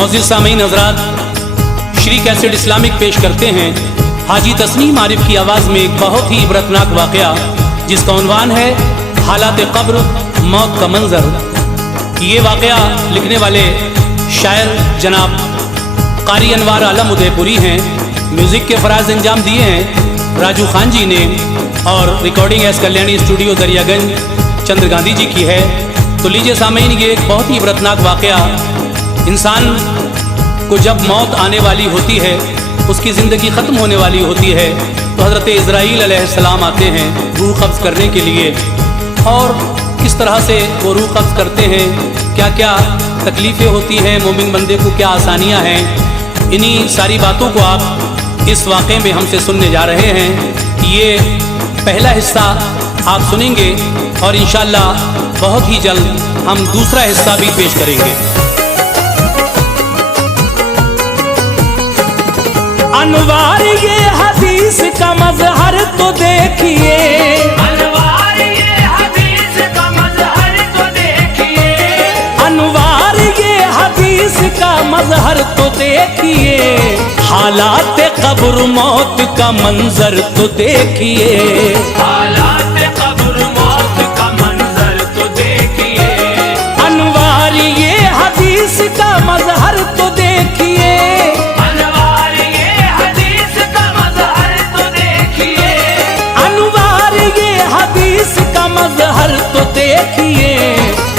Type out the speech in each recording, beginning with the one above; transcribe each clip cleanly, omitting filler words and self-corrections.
मौजूद सामीन हज़रात, Shri cassette Islamic पेश करते हैं हाजी तस्नीम आरिफ की आवाज़ में एक बहुत ही इबरतनाक वाक़या जिसका उन्वान है हालात क़ब्र, मौत का मंज़र। ये वाक़या लिखने वाले शायर जनाब कारी अनवार आलम उदयपुरी हैं। म्यूज़िक के फ़राज़ अंजाम दिए हैं राजू खान जी ने और recording S Kalyani studio Daryaganj Chandra Gandhi ji की है। तो लीजिए सामीन, ये एक बहुत ही इबरतनाक वाक़या। इंसान को जब मौत आने वाली होती है, उसकी ज़िंदगी ख़त्म होने वाली होती है, तो हज़रत इज़राईल अलैहिस्सलाम आते हैं रूह कब्ज़ करने के लिए। और किस तरह से वो रूह कब्ज़ करते हैं, क्या क्या तकलीफ़ें होती हैं, मोमिन बंदे को क्या आसानियाँ हैं, इन्हीं सारी बातों को आप इस वाक़े में हमसे सुनने जा रहे हैं। ये पहला हिस्सा आप सुनेंगे और इंशाअल्लाह बहुत ही जल्द हम दूसरा हिस्सा भी पेश करेंगे। अनवार ये हदीस का मज़हर तो देखिए, अनवार ये हदीस का मज़हर तो देखिए, अनवार ये हदीस का मज़हर तो देखिए, हालात क़ब्र मौत का मंजर तो देखिए, हालात क़ब्र मौत का मंजर तो देखिए, अनवार ये हदीस का मज़हर तो देखिए, अनवार ये हदीस का मज़हर तो देखिए, अनवार ये हदीस का मज़हर तो देखिए,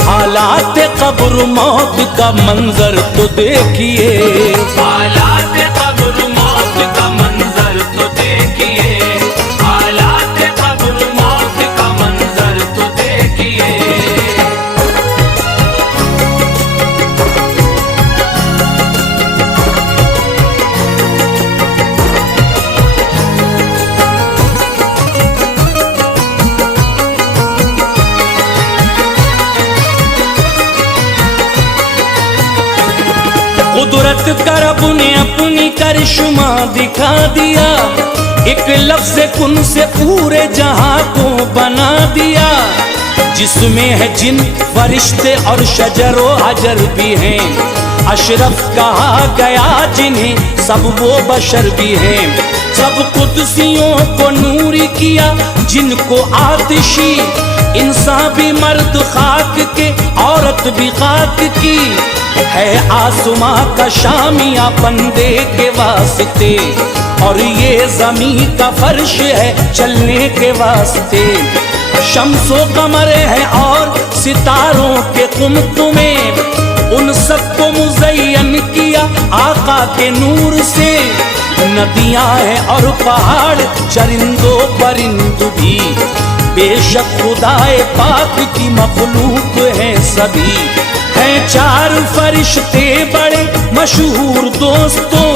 हालात क़ब्र मौत का मंजर तो देखिए, हालात क़ब्र मौत का मंजर तो देखिए, हालात क़ब्र मौत का मंजर तो देखिए। कुदरत का रब ने अपनी करिश्मा दिखा दिया, एक लफ्ज़ कुन से पूरे जहां को बना दिया, जिसमें है जिन फरिश्ते और शजरो हजर भी हैं, अशरफ कहा गया जिन्हें सब वो बशर भी हैं, सब कुदसियों को नूरी किया जिनको आतिशी, इंसान भी मर्द खाक के औरत भी खाक की, है आसमां का शामिया बंदे के वास्ते, और ये ज़मीन का फर्श है चलने के वास्ते, शम्सो कमर है और सितारों के कुमकुमे, उन सबको मुज़य्यन किया आका के नूर से, नदियां हैं और पहाड़ चरिंदो परिंद भी, बेशक खुदाए पाक की मखलूक है सभी, हैं चार फरिश्ते बड़े मशहूर दोस्तों,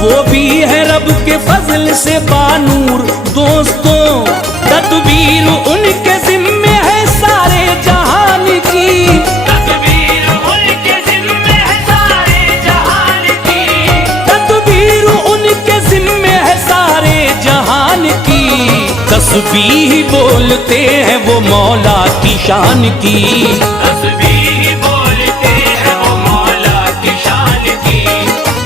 वो भी है रब के फजल से बानूर दोस्तों, तदबीर उनके जिम्मे है सारे जहान की, तदबीर उनके ज़िम्मे है सारे जहान की, तदबीर उनके जिम्मे है सारे जहान की, तस्बीह बोलते हैं वो मौला की शान की, तस्बीह बोलते हैं वो मौला की शान की,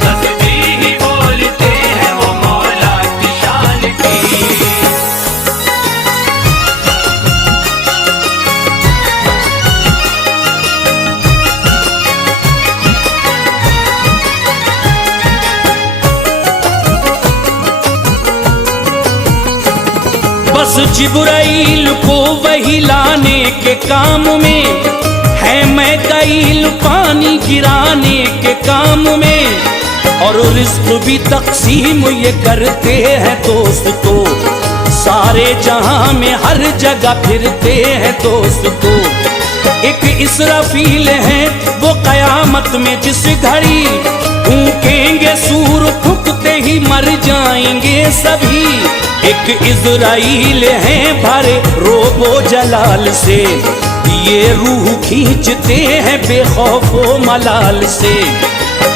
तस्बीह बोलते हैं वो मौला की शान की। बस जिब्राइल को वही लाने के काम में है, मैकाईल पानी गिराने के काम में, और रिज़्क़ भी तक़सीम ये करते हैं दोस्तों, सारे जहां में हर जगह फिरते हैं दोस्तों, एक इसराफील है वो क़यामत में जिस घड़ी फूकेंगे सूर फूकते ही मर जाएंगे सभी, एक इज़राइल है भरे रोबो जलाल से, ये रूह खींचते हैं बेखौफो मलाल से,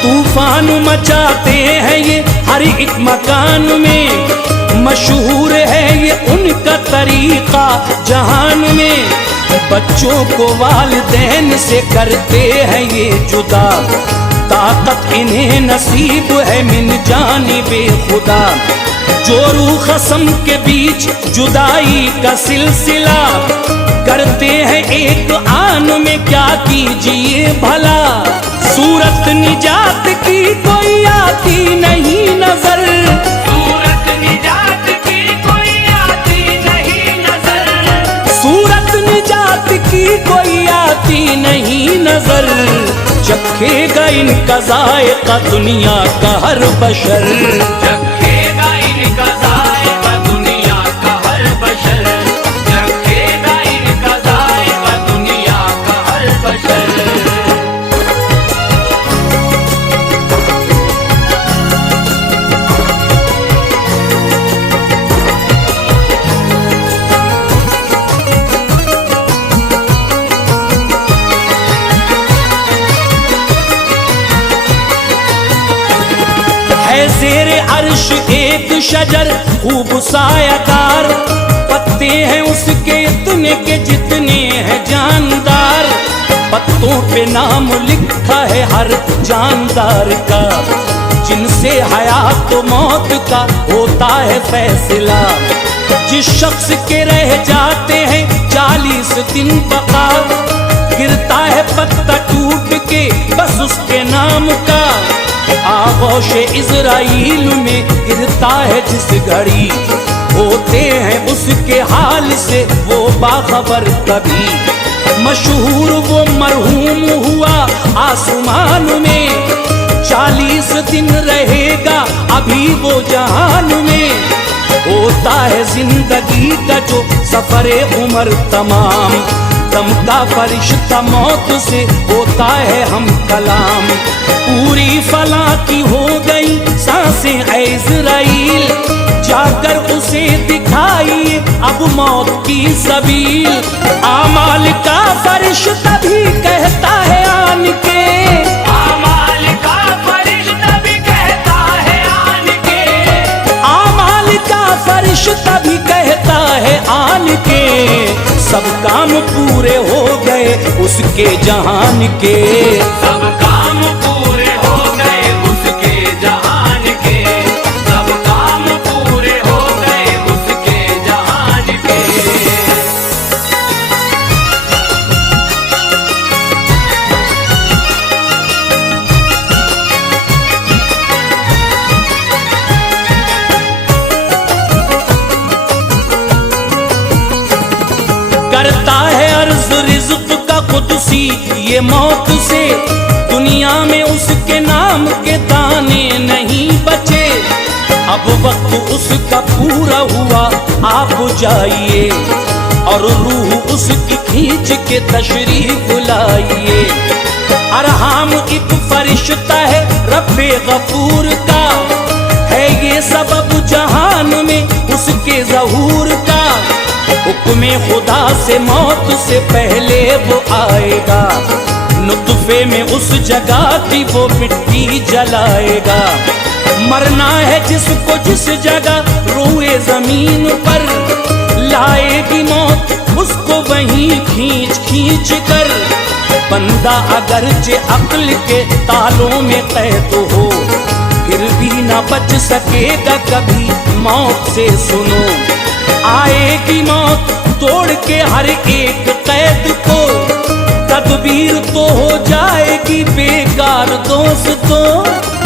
तूफान मचाते हैं ये हर एक मकान में, मशहूर है ये उनका तरीका जहान में, बच्चों को वालिदैन से करते हैं ये जुदा, ताकत इन्हें नसीब है मिन जानिबे खुदा। जो रूह खसम के बीच जुदाई का सिलसिला, करते हैं एक आन में क्या कीजिए भला। सूरत निजात की कोई आती नहीं नजर, सूरत निजात की कोई आती नहीं नजर, सूरत निजात की कोई आती नहीं नजर। चखेगा इनका जायका दुनिया का हर बशर, चखेगा इनका जायका दुनिया का हर बशर, चखेगा इनका जायका दुनिया का हर बशर। है ज़ेरे अर्श एक शजर खूब सायादार, पत्ते हैं उसके इतने के जितने हैं जानदार। पत्तों पे नाम लिखा है हर जानदार का, जिनसे हयात मौत का होता है फैसला। जिस शख्स के रह जाते हैं 40 दिन बका, गिरता है पत्ता टूट के बस उसके नाम का। आगोश इज़राइल में गिरता है जिस घड़ी, होते हैं उसके हाल से वो बाखबर कभी। मशहूर वो मरहूम हुआ आसमान में, 40 दिन रहेगा अभी वो जहान में। होता है जिंदगी का जो सफरे उम्र तमाम, दम का फरिश्ता मौत से होता है हम कलाम। पूरी फला की हो गई सांसें ऐ इज़राइल, जाकर उसे दिखाइए अब मौत की सबील। आमाल का फरिश्ता भी कहता है आन के, आमाल का फरिश्ता भी कहता है आन के, आमाल का फरिश्ता भी कहता है आन के। सब काम पूरे हो गए उसके जहान के, सब काम पूरे हो गए उसके जहान के, सब काम पूरे हो गए उसके जहान के। करता है अर्ज रिज़्क़ का कुदसी ये मौत से, दुनिया में उसके नाम के दाने नहीं बचे। अब वक्त उसका पूरा हुआ आप जाइए, और रूह उसकी खींच के तशरीफ लाइए। अरहाम एक फरिश्ता है रब्बे गफूर का, है ये सबब जहान में उसके ज़हूर का। हुक्म खुदा से मौत से पहले वो आएगा, नुत्फे में उस जगह की वो मिट्टी जलाएगा। मरना है जिसको जिस जगह रोए जमीन पर, लाएगी मौत उसको वहीं खींच खींच कर। बंदा अगरचे अक्ल के तालों में कैद हो, फिर भी ना बच सकेगा कभी मौत से। सुनो आएगी मौत तोड़ के हर एक कैद को, तदबीर तो हो जाएगी बेकार दोस्तों।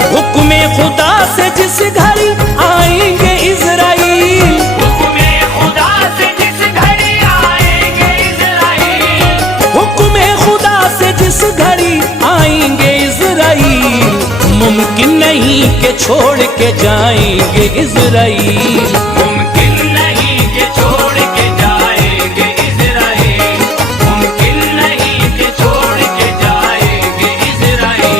हुक्म खुदा से जिस घड़ी आएंगे इज़राइल, हुक्म खुदा से जिस घड़ी आएंगे इज़राइल, हुक्म खुदा से जिस घड़ी आएंगे इज़राइल। मुमकिन नहीं कि छोड़ के जाएंगे इज़राइल, मुमकिन नहीं कि छोड़ के जाएंगे इज़राइल, मुमकिन नहीं कि छोड़ के जाएंगे इज़राइल।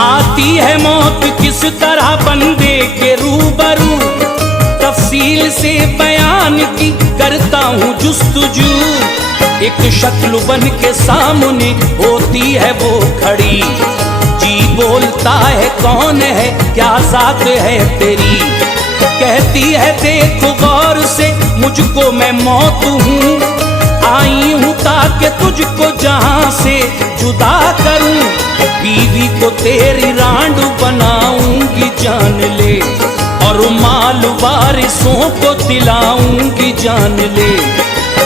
आती है मौत किस तरह बंदे के रूबरू, तफसील से बयां कुर्बान की करता हूँ जुस्तजू। एक शक्ल बन के सामने होती है वो खड़ी, जी बोलता है कौन है क्या जात है तेरी। कहती है देखो गौर से मुझको मैं मौत हूँ, आई हूँ ताकि तुझको जहां से जुदा करूं। बीवी को तेरी रांड बनाऊंगी जान ले, और माल वारिसों को दिलाऊंगी जान ले।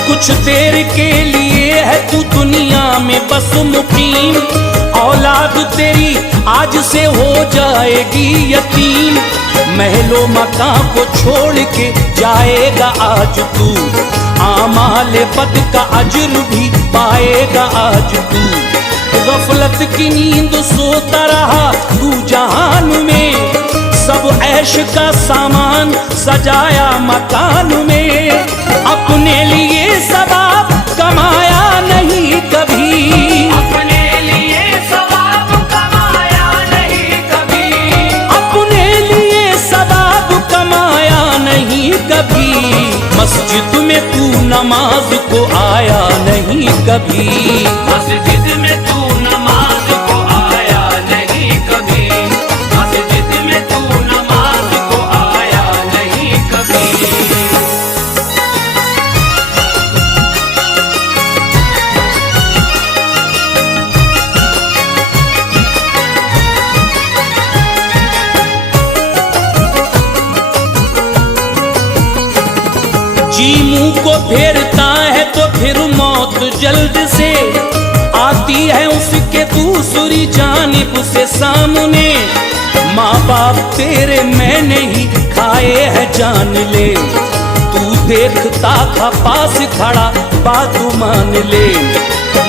कुछ देर के लिए है तू दुनिया में बस मुकीम, औलाद तेरी आज से हो जाएगी यतीम। महलो मकान को छोड़ के जाएगा आज तू, आमाल बद का अजर भी पाएगा आज तू। गफलत की नींद सोता रहा तू जहान में, सब ऐश का सामान सजाया मकान में। अपने लिए सवाब कमाया नहीं कभी, अपने लिए सवाब कमाया नहीं कभी, अपने लिए सवाब कमाया नहीं कभी। मस्जिद में तू नमाज को आया नहीं कभी, मस्जिद में तू नमाज को आया नहीं कभी, मस्जिद में तू नमाज को आया नहीं कभी। जी मुंह को फेरता है तो फिर मौत जल्द से आती है उसके दूसरी जानिब से सामने। माँ बाप तेरे मैंने ही खाए हैं जान ले, तू देखता था पास खड़ा बात मान ले।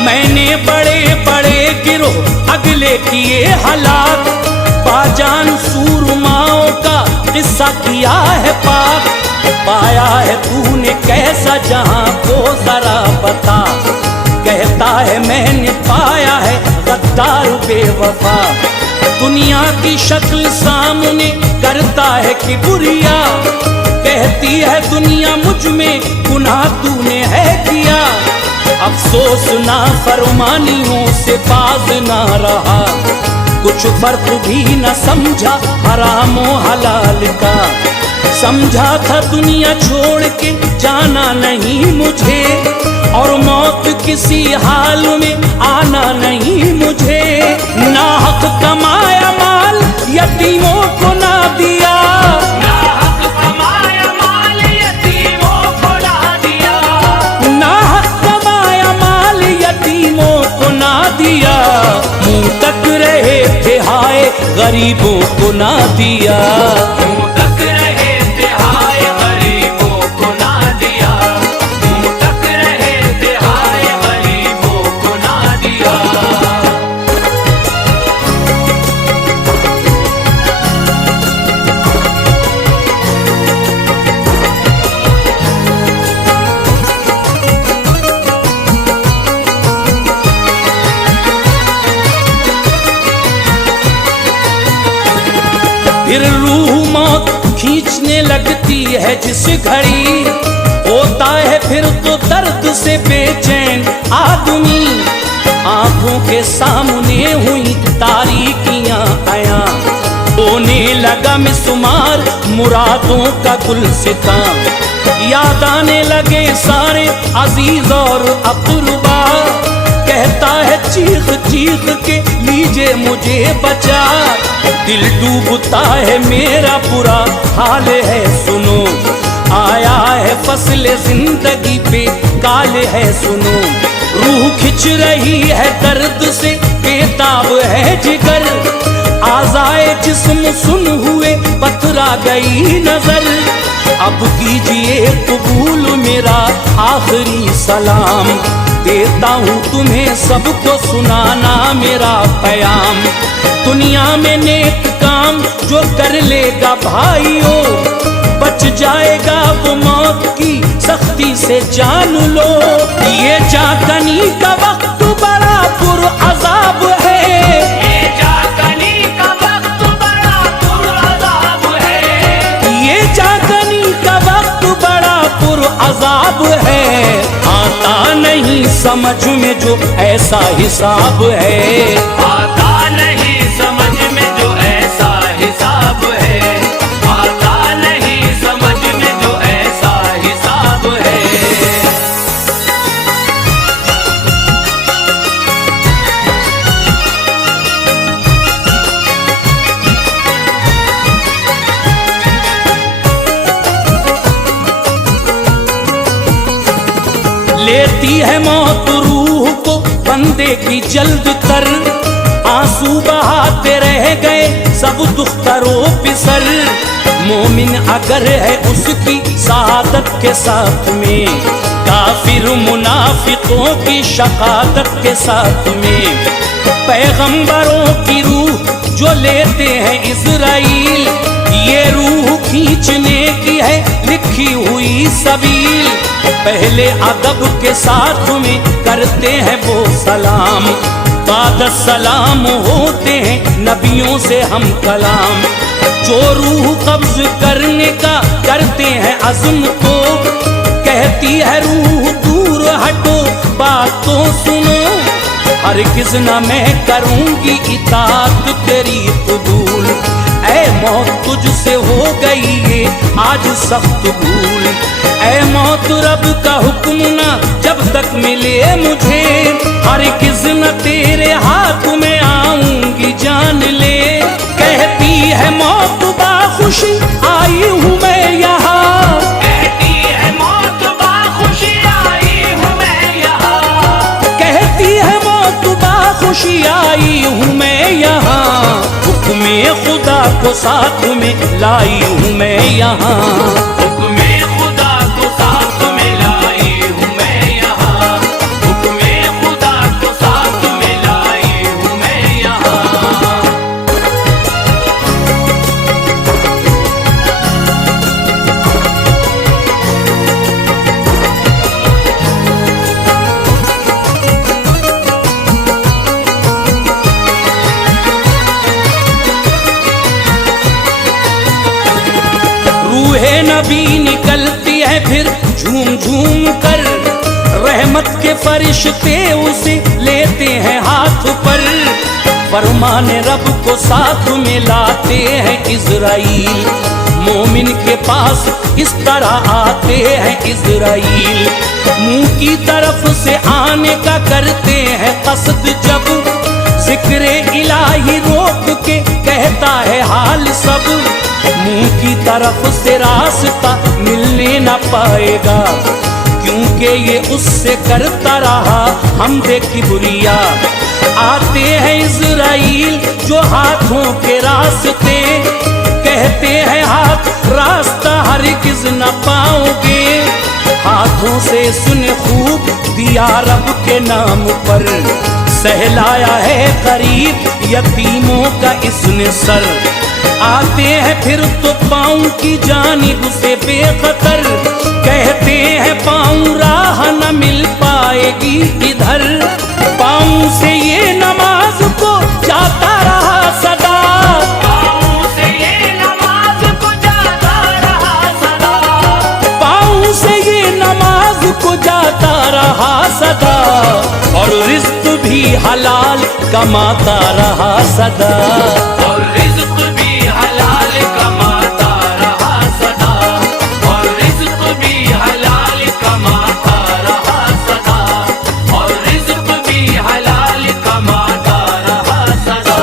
मैंने बड़े बड़े गिरोह अगले किए हलाक, बाजान सूरमाओं का किस्सा किया है पाक। पाया है तूने कैसा जहां को जरा बता, कहता है मैंने पाया है गद्दार बेवफा। दुनिया की शक्ल सामने करता है कि बुरिया, कहती है दुनिया मुझ में गुनाह तूने है किया। अफसोस ना फरमानियों से बाज ना रहा, कुछ फर्क भी न समझा हराम और हलाल का। समझा था दुनिया छोड़ के जाना नहीं मुझे, और मौत किसी हाल में आना नहीं मुझे। नाहक कमाया माल यतीमों को ना दिया, नाहक कमाया माल यतीमों को ना दिया, नाहक कमाया माल यतीमों को ना दिया। मुंह तक रहे थे हाय गरीबों को ना दिया, मुंह तक रहे थे हाय गरीबों को ना दिया, मुंह तक रहे थे हाय गरीबों को ना दिया। फिर रूह मौत खींचने लगती है जिस घड़ी, होता है फिर तो दर्द से बेचैन आदमी। आंखों के सामने हुई तारीकियां आया, होने लगा मिसमार मुरादों का गुलसितां। याद आने लगे सारे अजीज और अक़रबा, कहता है चीख चीख के लीजिए मुझे बचा। दिल डूबता है मेरा बुरा हाल है सुनो, आया है फसले जिंदगी पे काल है सुनो। रूह खिंच रही है दर्द से बेताब है जिगर, आज़ाए जिस्म सुन हुए पथरा गई नजर। अब कीजिए कबूल मेरा आखिरी सलाम, देता हूँ तुम्हें सबको सुनाना मेरा पैगाम। दुनिया में नेक काम जो कर लेगा भाइयों, बच जाएगा वो मौत की सख्ती से जान लो। ये जागनी का वक्त बड़ा पुरअज़ाब है, ये जागनी का वक्त बड़ा पुरअज़ाब है, ये जागनी का वक्त बड़ा पुरअज़ाब नहीं समझ में जो ऐसा हिसाब है, आता नहीं समझ में जो ऐसा हिसाब है, आता नहीं समझ में जो ऐसा हिसाब है। लेती है मौत रूह को बंदे की जल्द तर, आंसू बहाते रह गए सब दुख्तरो पिसर। मोमिन अगर है उसकी शहादत के साथ में, काफिर मुनाफिकों की शकादत के साथ में। पैगंबरों की रूह जो लेते हैं इज़राइल, ये रूह खींचने की है लिखी हुई सबील। पहले अदब के साथ में करते हैं वो सलाम, बाद सलाम होते हैं नबियों से हम कलाम। जो रूह कब्ज करने का करते हैं अज़्म तो, कहती है रूह दूर हटो बात तो सुनो। हरगिज़ न मैं करूँगी इताअत तेरी कबूल, ऐ मौत तुझसे हो गई ये आज सख्त भूल। ऐ मौत रब का हुक्म ना जब तक मिले मुझे, हरगिज़ न तेरे हाथ में आऊंगी जान ले। कहती है मौत बाखुशी आई हूँ मैं यहाँ, कहती है मौत बाखुशी आई हूँ मैं यहाँ, कहती है मौत बाखुशी आई हूँ मैं यहाँ। हुक्मे खुदा को साथ में लाई हूँ मैं यहाँ, हुक्मे खुदा को साथ में लाई हूँ मैं यहाँ, हुक्मे खुदा को साथ में लाई हूँ मैं यहाँ। रूहे नबी निकलती है फिर झूम झूम कर, रहमत के फरिश्ते उसे लेते हैं हाथ पर। फरमाने रब को साथ में लाते हैं इज़राइल, मोमिन के पास इस तरह आते हैं इज़राइल। मुंह की तरफ से आने का करते हैं कसद जब, जिक्रे इलाही रोक के कहता है हाल सब। मुंह की तरफ से रास्ता मिलने न पाएगा, क्योंकि ये उससे करता रहा हमदे किबरिया। आते हैं इज़राइल जो हाथों के रास्ते, कहते हैं हाथ रास्ता हरगिज़ न पाओगे। हाथों से सुने खूब दिया रब के नाम पर, सहलाया है करीब यतीमों का इसने सर। आते हैं फिर तो पाँव की जानिब से बेखतर, कहते हैं पाँव राह न मिल पाएगी इधर। पाँव से ये नमाज को जाता रहा सदा, पाँव से ये नमाज को जाता रहा सदा, पाँव से ये नमाज को जाता रहा सदा। और रिज़्क़ भी हलाल कमाता रहा सदा, और रिज़्क़ भी हलाल कमाता रहा सदा, और रिज़्क़ भी हलाल कमाता रहा सदा, और रिज़्क़ भी हलाल कमाता रहा सदा।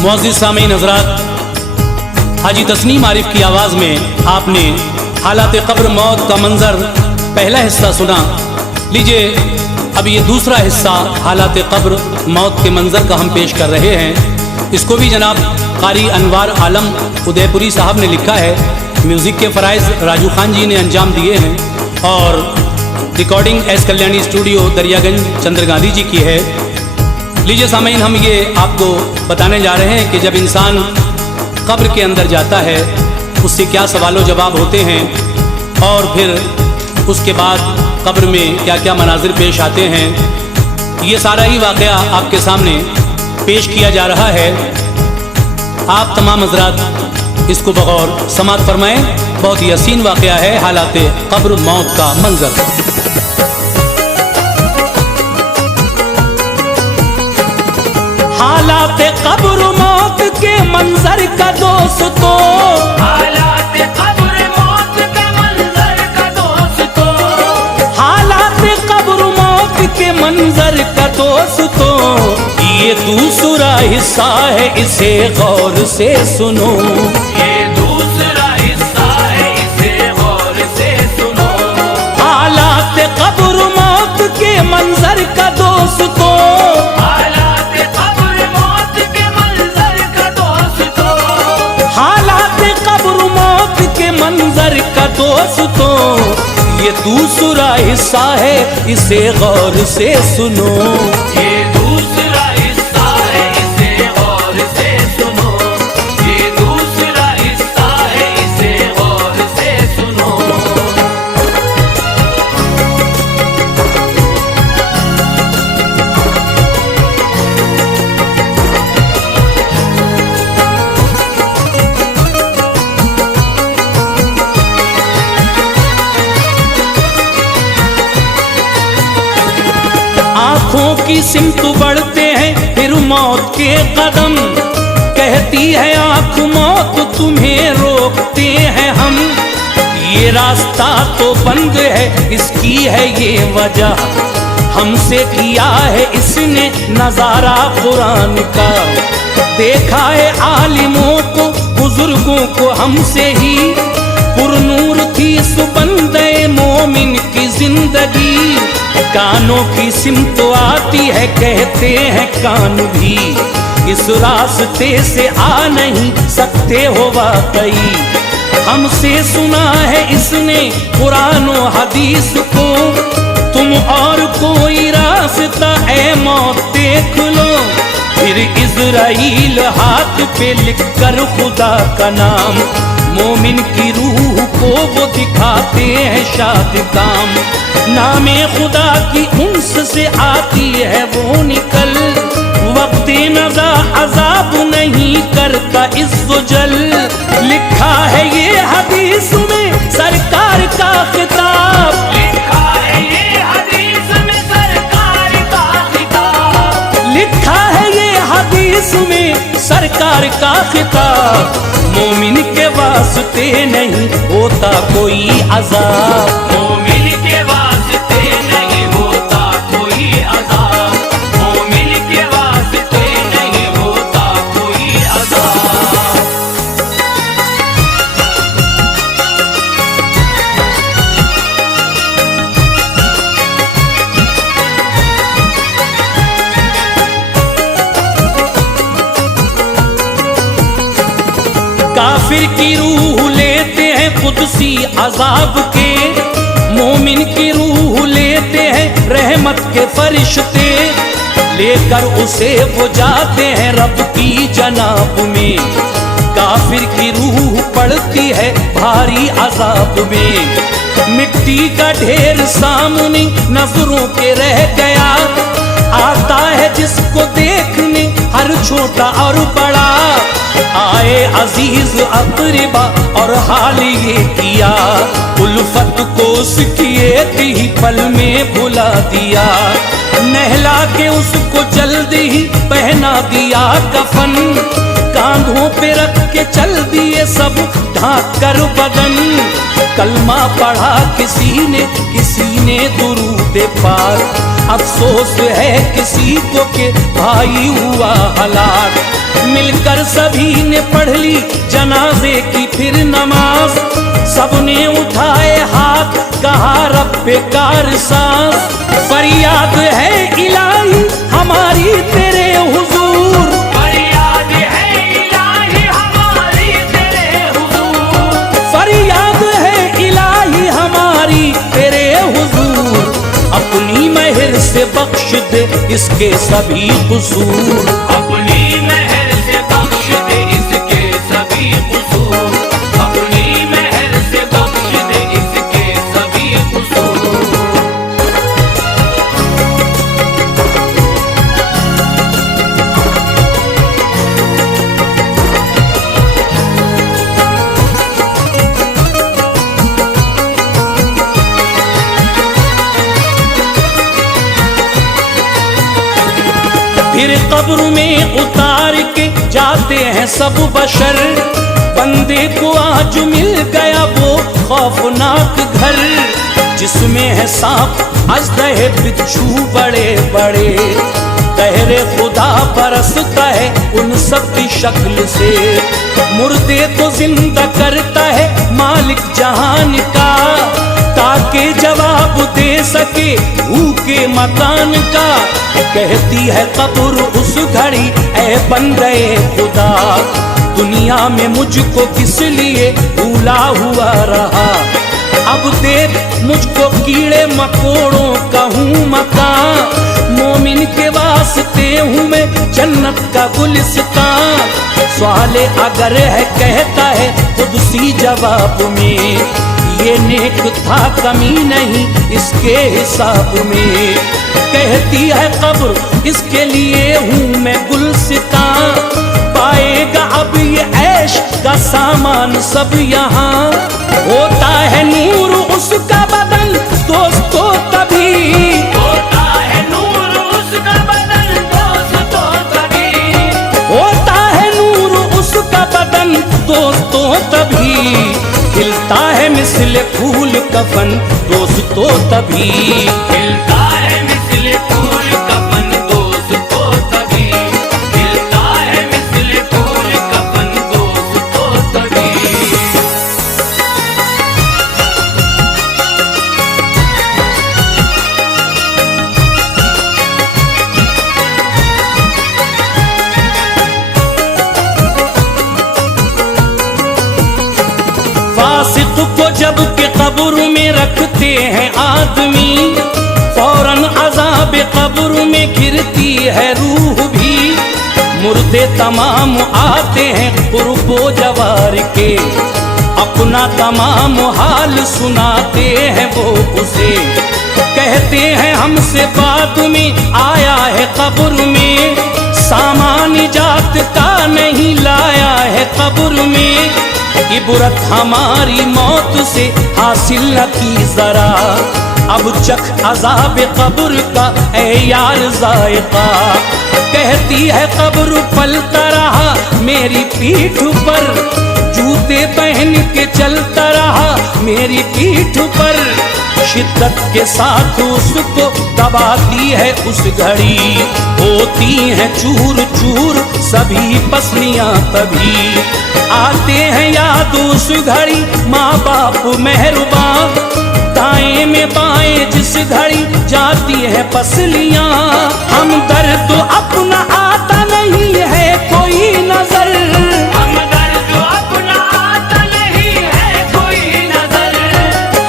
मुअज़्ज़िज़ सामीन हज़रात, हाजी तस्नीम आरिफ की आवाज़ में आपने हालात क़ब्र मौत का मंज़र पहला हिस्सा सुना। लीजिए अब ये दूसरा हिस्सा हालात क़ब्र मौत के मंज़र का हम पेश कर रहे हैं। इसको भी जनाब क़ारी अनवार आलम उदयपुरी साहब ने लिखा है, म्यूज़िक के फ़राइज़ राजू खान जी ने अंजाम दिए हैं और recording S Kalyani studio Daryaganj Chandragandhi ji की है। लीजिए सामीन हम ये आपको बताने जा रहे हैं कि जब इंसान कब्र के अंदर जाता है उससे क्या सवालों जवाब होते हैं और फिर उसके बाद कब्र में क्या क्या मनाजिर पेश आते हैं। ये सारा ही वाक़या आपके सामने पेश किया जा रहा है। आप तमाम हज़रात इसको बगौर समाअत फरमाएं। बहुत ही हसीन वाक़या है हालात कब्र मौत का मंजर। हालात कब्र मौत के मंजर का दोस्तों, हालात कब्र मौत का मंजर का दोस्तों, हालात कब्र मौत के मंजर का दोस्तों, ये दूसरा हिस्सा है इसे गौर से सुनो। ये दूसरा हिस्सा है इसे गौर से सुनो। हालात कब्र मौत के मंजर का दोस्तों, हालात कब्र मौत के मंजर का दोस्तों, हालात कब्र मौत के मंजर का दोस्तों, ये दूसरा हिस्सा है इसे गौर से सुनो। ये दूसरा हिस्सा है इसे गौर से सुनो। ये दूसरा हिस्सा है इसे गौर से सुनो। आंखों की सिमत बढ़ते हैं फिर मौत के कदम, कहती है आंख मौत तुम्हें रोकते हैं हम। ये रास्ता तो बंद है इसकी है ये वजह, हमसे किया है इसने नजारा कुरान का। देखा है आलिमों को बुजुर्गों को हमसे ही, पुरनूर थी सुबंदे मोमिन की जिंदगी। कानों की सिमत आती है कहते हैं कान भी, इस रास्ते से आ नहीं सकते हो वाकई। हमसे सुना है इसने कुरान और हदीस को, तुम और कोई रास्ता ए मौत देख लो। फिर इज़राइल हाथ पे लिख कर खुदा का नाम, मोमिन की रूह को वो दिखाते हैं शाद काम। नामे खुदा की उन्स से आती है वो निकल, वक्त नज़ा अजाब नहीं करता इज़्ज़ोजल। लिखा है ये हदीस में सरकार का खिताब, लिखा है ये हदीस में सरकार का खिताब, लिखा है ये हदीस में सरकार का खिताब। मोमिन के वास्ते नहीं होता कोई अजाब, मोमिन के वास्ते नहीं होता कोई अज़ाब, मोमिन के वास्ते नहीं होता कोई अज़ाब। काफिर की रूह लेते हैं कुदसी अजाब के, मोमिन की रूह लेते हैं रहमत के फरिश्ते। लेकर उसे वो जाते हैं रब की जनाब में, काफिर की रूह पड़ती है भारी अजाब में। मिट्टी का ढेर सामने नजरों के रह गया, आता है जिसको देखने हर छोटा और बड़ा। आए अजीज अकरीबा और हाल ये किया, उल्फत को उसकी एक ही पल में भुला दिया। नहला के उसको जल्दी ही पहना दिया कफन, कांधों पे रख के चल दिए सब ढाक कर बदन। कलमा पढ़ा किसी ने दुरूद पार, अफसोस है किसी को के भाई हुआ हलाक। मिलकर सभी ने पढ़ ली जनाजे की फिर नमाज, सबने उठाए हाथ कहा रब्बे कार सांस। फरियाद है इलाही हमारी तेरे हुजूर, फरियाद है इलाही हमारी तेरे हुजूर, फरियाद है इलाही हमारी तेरे हुजूर। अपनी मेहर से बख्श दे इसके सभी कसूर, अपनी मेहर फिर कब्र में उतार के जाते हैं सब बशर। बंदे को आज मिल गया वो खौफनाक घर, जिसमें है सांप अजदहे बिच्छू बड़े बड़े। कहरे खुदा बरसता है उन सब की शक्ल से। मुर्दे को जिंदा करता है मालिक जहान का, ताकि जवाब दे सके भूखे मकान का। कहती है कब्र उस घड़ी, ऐ बंदे खुदा, दुनिया में मुझको किस लिए भूला हुआ रहा। अब देख मुझको कीड़े मकोड़ों का हूँ मकान, मोमिन के वास्ते हूँ मैं जन्नत का गुलिस्तान। सवाले अगर है कहता है कुदसी जवाब में, ये नेक था कमी नहीं इसके हिसाब में। कहती है कब्र इसके लिए हूँ मैं गुलसितान, पाएगा अब ये ऐश का सामान सब यहाँ। होता है नूर उसका बदन दोस्तों तभी, होता है नूर उसका बदन दोस्तों तभी, होता है नूर उसका बदन दोस्तों तभी। खिलता है मिस्ल फूल कफन दोस्तों तभी, खिलता है मिस्ल फूल कफन दोस्तों तभी, खिलता है मिस्ल फूल कफन दोस्तों तभी। फासिक को जब के कब्र में रखते हैं आदमी, फौरन अज़ाब कब्र में गिरती है रूह भी। मुर्दे तमाम आते हैं कुर्बो जवार के, अपना तमाम हाल सुनाते हैं वो उसे। कहते हैं हमसे बाद में आया है कब्र में, सामान जात का नहीं लाया है कब्र में। इबरत हमारी मौत से हासिल न की जरा, अब चख अज़ाब कब्र का ऐ यार जायका। कहती है कब्र पलता रहा मेरी पीठ पर, जूते पहन के चलता रहा मेरी पीठ पर। शिद्दत के साथ उसको दबाती है उस घड़ी, होती हैं चूर चूर सभी पसलियां तभी। आते हैं याद उस घड़ी माँ बाप मेहरबान, दाएं में बाएं जिस घड़ी जाती है पसलियां। हम दर्द अपना आता नहीं है कोई नजर, हम दर्द अपना आता नहीं है कोई नजर,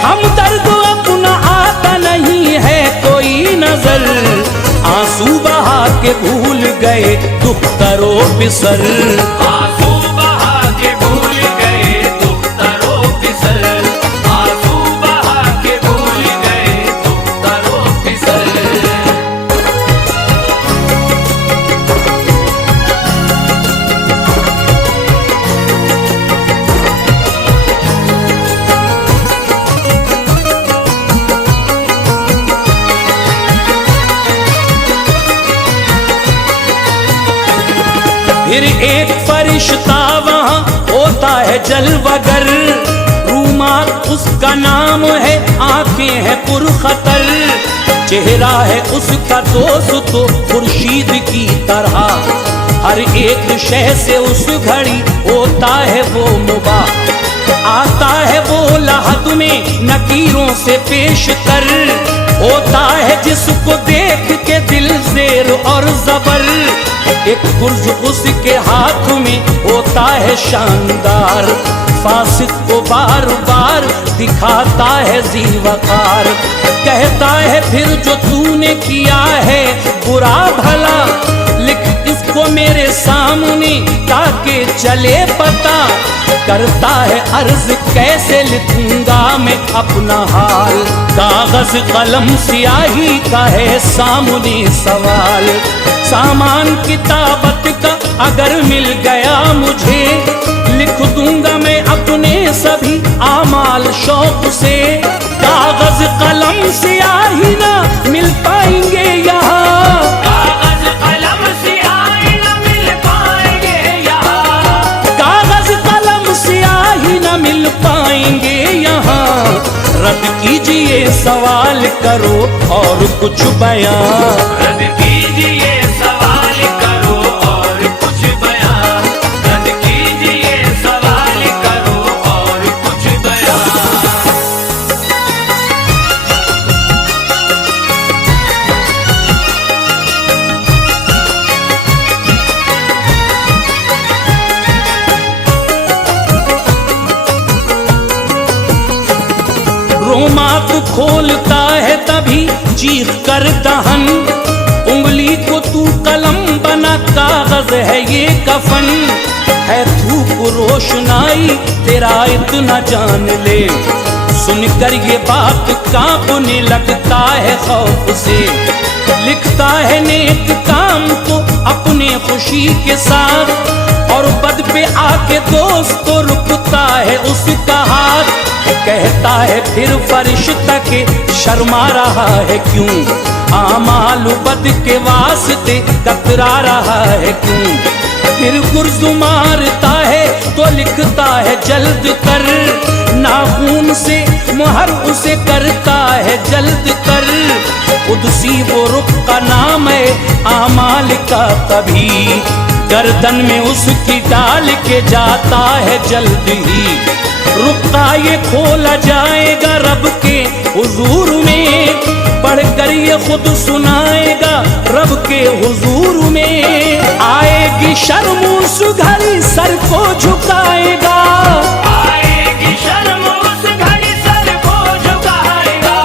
हम दर्द अपना आता नहीं है कोई नजर। आंसू बहा के भूल गए दुख करो बिसर, आंसू बहा के भूल गए दुख तरो फिसल, आंसू बहा के भूल गए दुख तरो फिसल। फिर एक फरिश्ता वहाँ होता है जलवगर, रूमाल उसका नाम है आंखें हैं पुरखतर। चेहरा है उसका दोस्त तो खुर्शीद की तरह, हर एक शय से उस घड़ी होता है वो मुबाह। आता है वो लहद में नकीरों से पेश कर, होता है जिसको देख के दिल ज़ेर और ज़बर। एक गुर्ज उसके हाथ में होता है शानदार, फासिक को बार बार दिखाता है ज़ीवकार। कहता है फिर जो तूने किया है बुरा भला, लिख इसको मेरे सामने ताकि चले पता। करता है अर्ज कैसे लिखूंगा मैं अपना हाल, कागज कलम स्याही का है सामने सवाल। सामान किताबत का अगर मिल गया मुझे, लिख दूंगा मैं अपने सभी आमाल शौक से। कागज कलम स्याही ना मिल पाएंगे यहाँ, कागज कलम से करो और कुछ बयां। रद कीजिए सवाल करो और कुछ बयां, रद कीजिए सवाल करो और कुछ बयां। रोमात खोलता है तभी चीख कर दहन, उंगली को तू कलम बना कागज है ये कफन। है धूप रोशनाई तेरा इतना जान ले, सुनकर ये बात कांपने लगता है खौफ से। लिखता है नेक काम तो अपने खुशी के साथ, और बद पे आके दोस्त तो रुकता है उसका हाथ। कहता है फिर फरिश्ता के शर्मा रहा है क्यों, आमाल बद के वास्ते कतरा रहा है क्यों। फिर गुर्ज मारता है तो लिखता है जल्द कर, नाखून से मुहर उसे करता है जल्द कर। उदसी वो रुख का नाम है आमाल का, तभी गर्दन में उसकी डाल के जाता है जल्द ही। रुका ये खोला जाएगा रब के हुजूर में, पढ़कर ये खुद सुनाएगा रब के हुजूर में। आएगी शर्म उस घड़ी सर को झुकाएगा, आएगी शर्म उस घड़ी सर को झुकाएगा,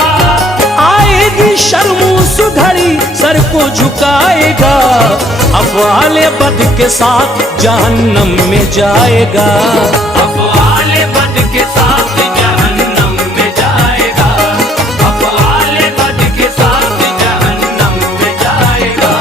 आएगी शर्म उस घड़ी सर को झुकाएगा। अफ़आले बद के साथ जहन्नम में जाएगा, अफ़आले बद के साथ जहन्नम में जाएगा, अफ़आले बद के साथ जहन्नम में जाएगा।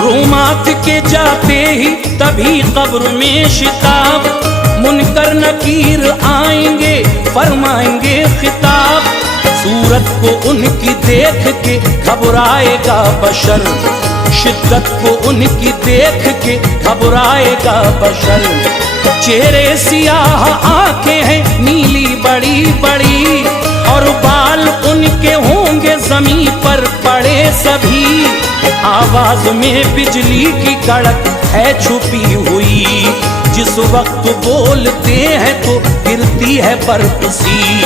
रोमात के जाते ही तभी कब्र में शिताब, मुनकर नकीर आएंगे फरमाएंगे खिताब। सूरत को उनकी देख के घबराएगा बशर, शिद्दत को उनकी देख के घबराएगा बशर। चेहरे सियाह आंखें हैं नीली बड़ी बड़ी, और बाल उनके होंगे जमीन पर पड़े सभी। आवाज में बिजली की कड़क है छुपी हुई, जिस वक्त बोलते हैं तो गिरती है बर्फ सी।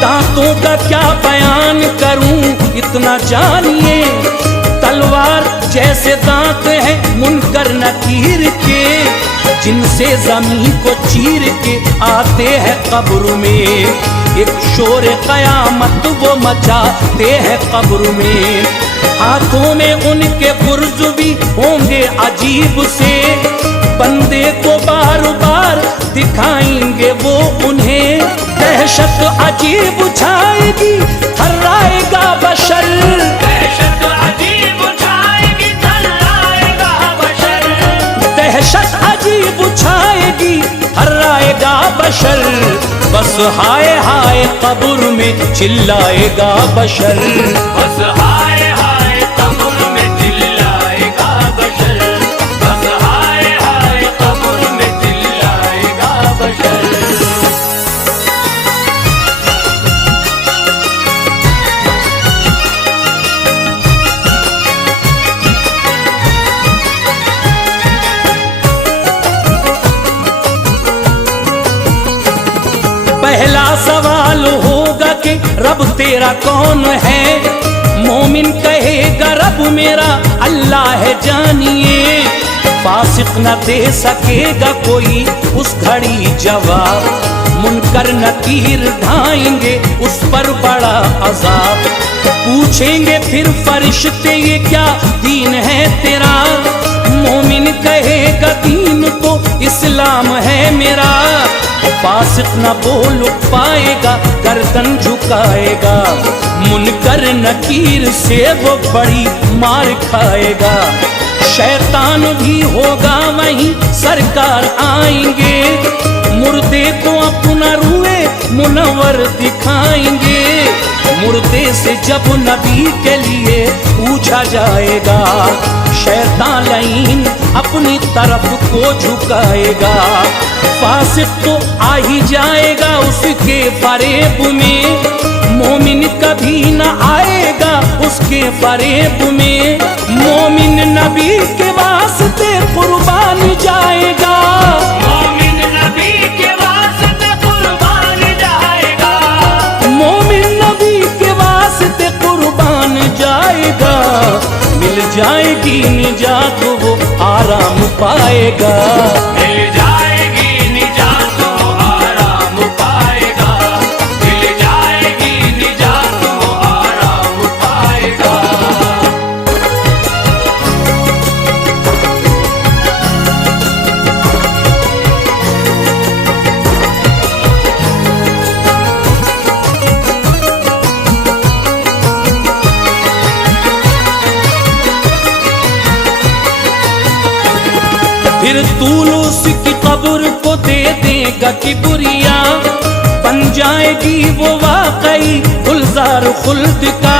दांतों का क्या बयान करूं इतना जानिए, तलवार जैसे दांत हैं मुनकर नकीर के, जिनसे जमीन को चीर के आते हैं कब्र में। एक शोर कयामत वो मचाते हैं कब्र में, हाथों में उनके गुर्ज भी होंगे अजीब से। बंदे को बार बार दिखाएंगे वो उन्हें, दहशत अजीब छाएगी थर्राएगा बशर, दहशत अजीब छाएगी थर्राएगा बशर, दहशत अजीब छाएगी थर्राएगा बशर। बस हाय हाय कब्र में चिल्लाएगा बशर, बस हाय हाय कब्र में चिल्लाएगा बशर, बस हाय हाय कब्र में चिल्लाएगा बशर। पहला सवाल होगा कि रब तेरा कौन है, मोमिन कहेगा रब मेरा अल्लाह है जानिए। फासिक न दे सकेगा कोई उस घड़ी जवाब, मुनकर नकीर ढाएंगे उस पर बड़ा अजाब। पूछेंगे फिर फरिश्ते ये क्या दीन है तेरा, मोमिन कहेगा दीन तो इस्लाम है मेरा। फासिक न बोल पाएगा गर्दन झुकाएगा, मुनकर नकीर से वो बड़ी मार खाएगा। शैतान भी होगा वहीं सरकार आएंगे, मुर्दे को अपना रूए मुनव्वर दिखाएंगे। मुर्दे से जब नबी के लिए पूछा जाएगा, शैतान लाइन अपनी तरफ को झुकाएगा। फासिक तो आ ही जाएगा उसके फरेब में, मोमिन कभी न आएगा उसके फरेब में। मोमिन नबी के वास्ते कुर्बान जाएगा, मोमिन नबी के वास्ते कुर्बान जाएगा, मोमिन नबी के वास्ते कुर्बान जाएगा। मिल जाएगी निजात वो आराम पाएगा, मिल जाएगी निजात वो आराम पाएगा, मिल जाएगी निजात वो आराम पाएगा। फिर तुलूस की कब्र को दे देगा किबरिया, बन जाएगी वो वाकई गुलजार खुल्द का।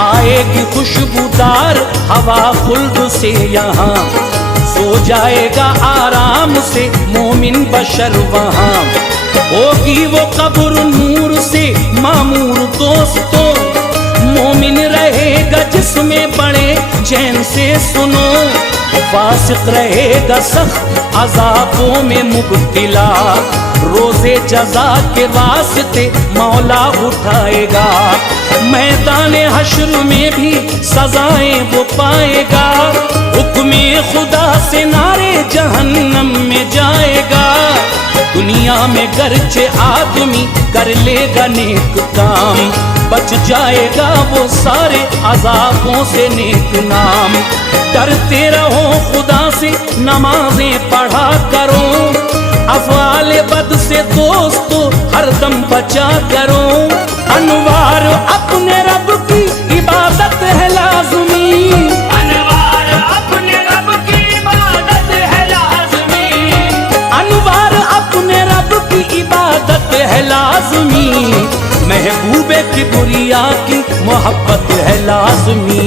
आएगी खुशबूदार हवा खुल्द से यहाँ, सो जाएगा आराम से मोमिन बशर वहाँ। होगी वो कब्र नूर से मामूर दोस्तों, मोमिन रहेगा जिसमें बड़े चैन से सुनो। फासिक रहेगा सख्त अजाबों में मुब्तिला, रोजे जजा के वास्ते मौला उठाएगा। मैदान हश्र में भी सजाएं वो पाएगा, हुक्मे खुदा से नारे जहन्नम में जाएगा। दुनिया में गर्चे आदमी कर लेगा नेक काम, बच जाएगा वो सारे अजाबों से नेक नाम। डरते रहो खुदा से नमाजें पढ़ा करो, अफ़आल बद से दोस्तों हरदम बचा करो। अनवार अपने रब की इबादत है लाज़मी, अनवार अपने रब की इबादत है लाज़मी, अनवार अपने रब की इबादत है लाज़मी। महबूबे किबरिया की मोहब्बत है लाज़मी।